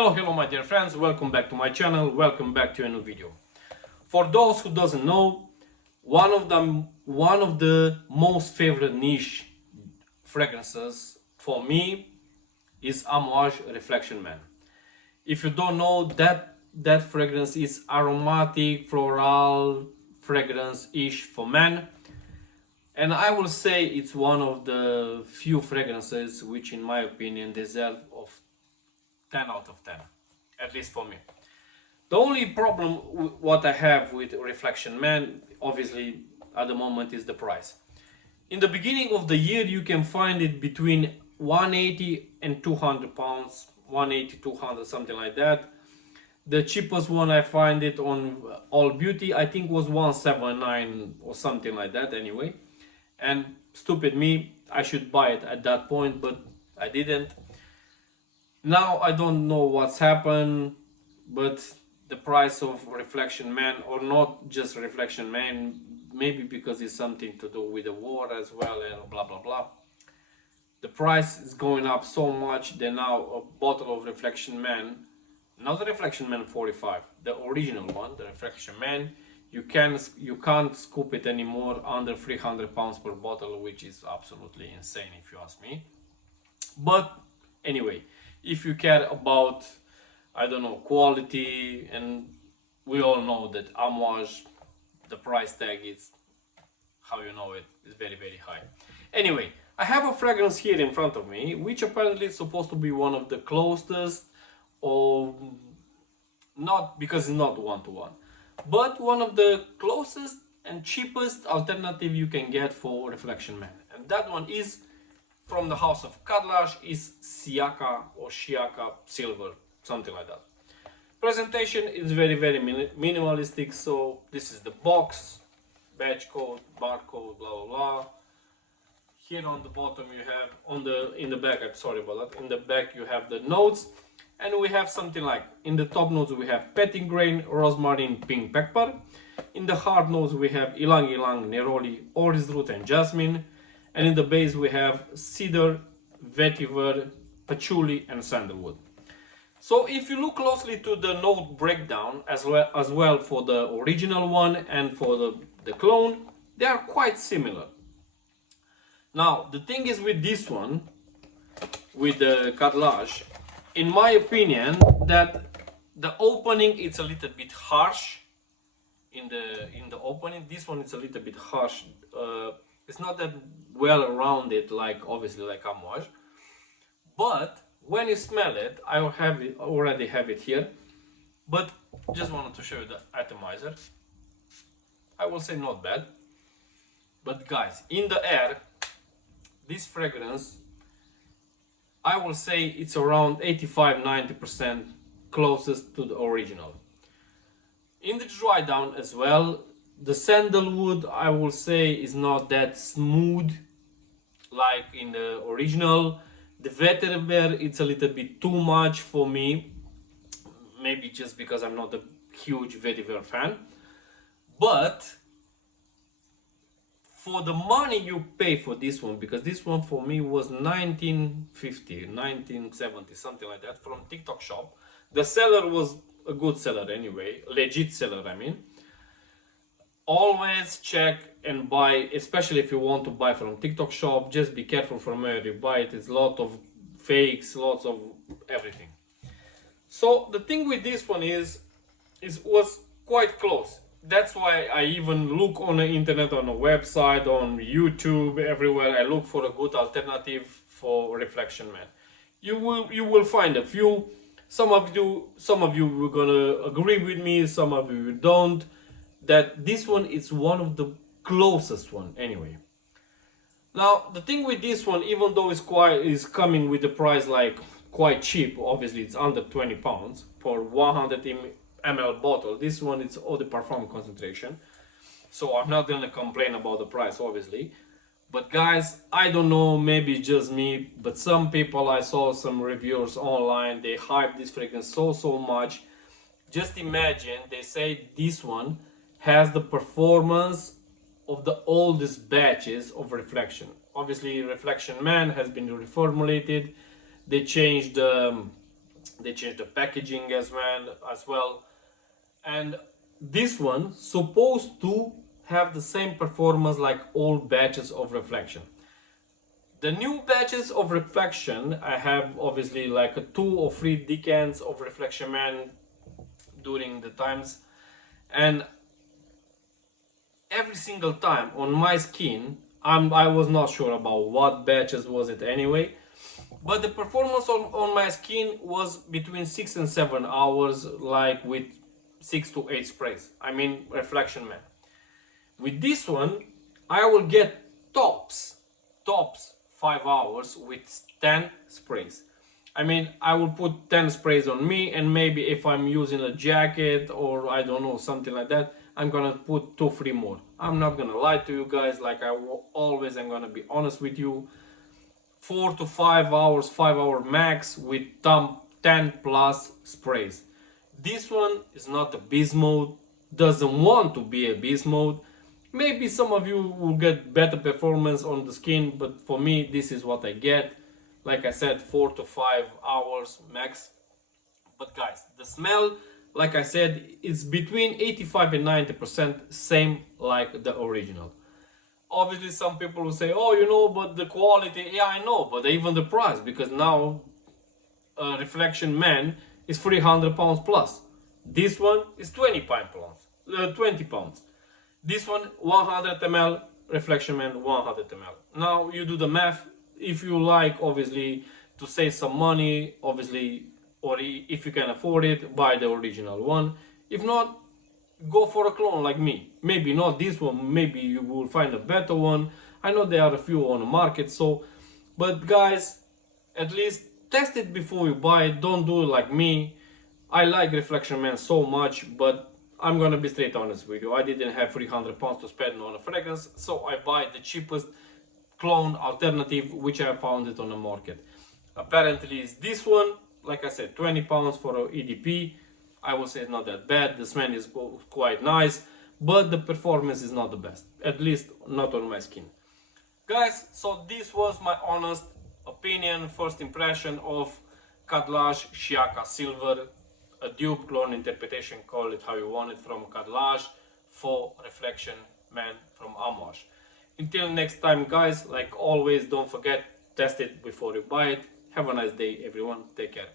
Hello my dear friends, welcome back to my channel, welcome back to a new video. For those who doesn't know, one of the most favorite niche fragrances for me is Amouage Reflection Man. If you don't know, that fragrance is aromatic, floral fragrance-ish for men. And I will say it's one of the few fragrances which in my opinion deserve of 10 out of 10, at least for me. The only problem what I have with Reflection Man, obviously at the moment, is the price. In the beginning of the year you can find it between 180 and 200 pounds, 180, 200, something like that. The cheapest one I find it on All Beauty, I think was 179 or something like that anyway. And stupid me, I should buy it at that point, but I didn't. Now I don't know what's happened, but the price of Reflection Man, or not just Reflection Man, maybe because it's something to do with the war as well and blah blah blah. The price is going up so much that now a bottle of Reflection Man, not the Reflection Man 45, the original one, the Reflection Man, you can't scoop it anymore under 300 pounds per bottle, which is absolutely insane if you ask me. But anyway, if you care about, I don't know, quality, and we all know that Amouage, the price tag is, how you know it, is very very high. Anyway, I have a fragrance here in front of me, which apparently is supposed to be one of the closest, or not, because it's not one-to-one, but one of the closest and cheapest alternative you can get for Reflection Man. And that one is from the house of KHADLAJ, is SHIYAAKA or SHIYAAKA Silver, something like that. Presentation is very minimalistic. So this is the box, badge code, barcode, blah blah blah. Here on the bottom you have, in the back, I'm sorry about that, in the back you have the notes, and we have something like, in the top notes we have petting grain, rosemary, pink pepper. In the hard notes we have ylang ylang, neroli, orris root and jasmine. And in the base we have cedar, vetiver, patchouli and sandalwood. So if you look closely to the note breakdown as well for the original one and for the clone, they are quite similar. Now the thing is with this one, with the KHADLAJ, in my opinion, that the opening it's a little bit harsh. In the opening, this one is a little bit harsh. It's not that well rounded, like obviously like Amouage, but when you smell it, I already have it here, but just wanted to show you the atomizer. I will say not bad, but guys, in the air, this fragrance, I will say it's around 85-90% closest to the original. In the dry down as well, the sandalwood, I will say, is not that smooth like in the original. The vetiver, it's a little bit too much for me, maybe just because I'm not a huge vetiver fan. But for the money you pay for this one, because this one for me was 1950, 1970, something like that, from TikTok shop. The seller was a good seller anyway, legit seller I mean. Always check and buy, especially if you want to buy from TikTok shop, just be careful from where you buy it. It's a lot of fakes, lots of everything. So the thing with this one was quite close. That's why I even look on the internet, on a website, on YouTube, everywhere. I look for a good alternative for Reflection Man. You will find a few. Some of you will gonna agree with me, some of you don't, that this one is one of the closest one anyway. Now the thing with this one, even though it's coming with the price like quite cheap, obviously it's under 20 pounds for 100 ml bottle. This one is eau de parfum concentration, so I'm not gonna complain about the price obviously. But guys, I don't know, maybe it's just me, but some people, I saw some reviewers online, they hype this fragrance so much. Just imagine, they say this one has the performance of the oldest batches of Reflection. Obviously Reflection Man has been reformulated, they changed the They changed the packaging as well. And this one supposed to have the same performance like old batches of reflection. The new batches of reflection, I have obviously like a 2 or 3 decants of reflection man during the times, and every single time on my skin, I was not sure about what batches was it anyway, but the performance on my skin was between 6 and 7 hours, like with 6 to 8 sprays. I mean reflection man. With this one, I will get tops 5 hours with 10 sprays. I mean, I will put 10 sprays on me, and maybe if I'm using a jacket or I don't know, something like that, I'm gonna put 2-3 more. I'm not gonna lie to you guys, like I always am gonna be honest with you. 4 to 5 hours, 5-hour max with 10 plus sprays. This one is not a beast mode, doesn't want to be a beast mode. Maybe some of you will get better performance on the skin, but for me this is what I get. Like I said, 4 to 5 hours max. But guys, the smell, like I said, is between 85 and 90% same like the original. Obviously some people will say, oh, you know, but the quality, yeah, I know, but even the price, because now reflection man is 300 pounds plus. This one is 20 pounds. This one 100 ml, reflection man 100 ml. Now you do the math. If you like, obviously, to save some money, obviously, or if you can afford it, buy the original one. If not, go for a clone like me. Maybe not this one, maybe you will find a better one. I know there are a few on the market, so, but guys, at least test it before you buy it. Don't do it like me. I like reflection man so much, but I'm gonna be straight honest with you. I didn't have 300 pounds to spend on a fragrance, so I buy the cheapest clone alternative which I found it on the market. Apparently it's this one. Like I said, 20 pounds for a EDP. I would say it's not that bad. The smell is quite nice, but the performance is not the best, at least not on my skin. Guys, so this was my honest opinion, first impression of KHADLAJ SHIYAAKA Silver, a dupe clone interpretation, call it how you want it, from KHADLAJ for reflection man from Amouage. Until next time guys, like always, don't forget, test it before you buy it. Have a nice day everyone, take care.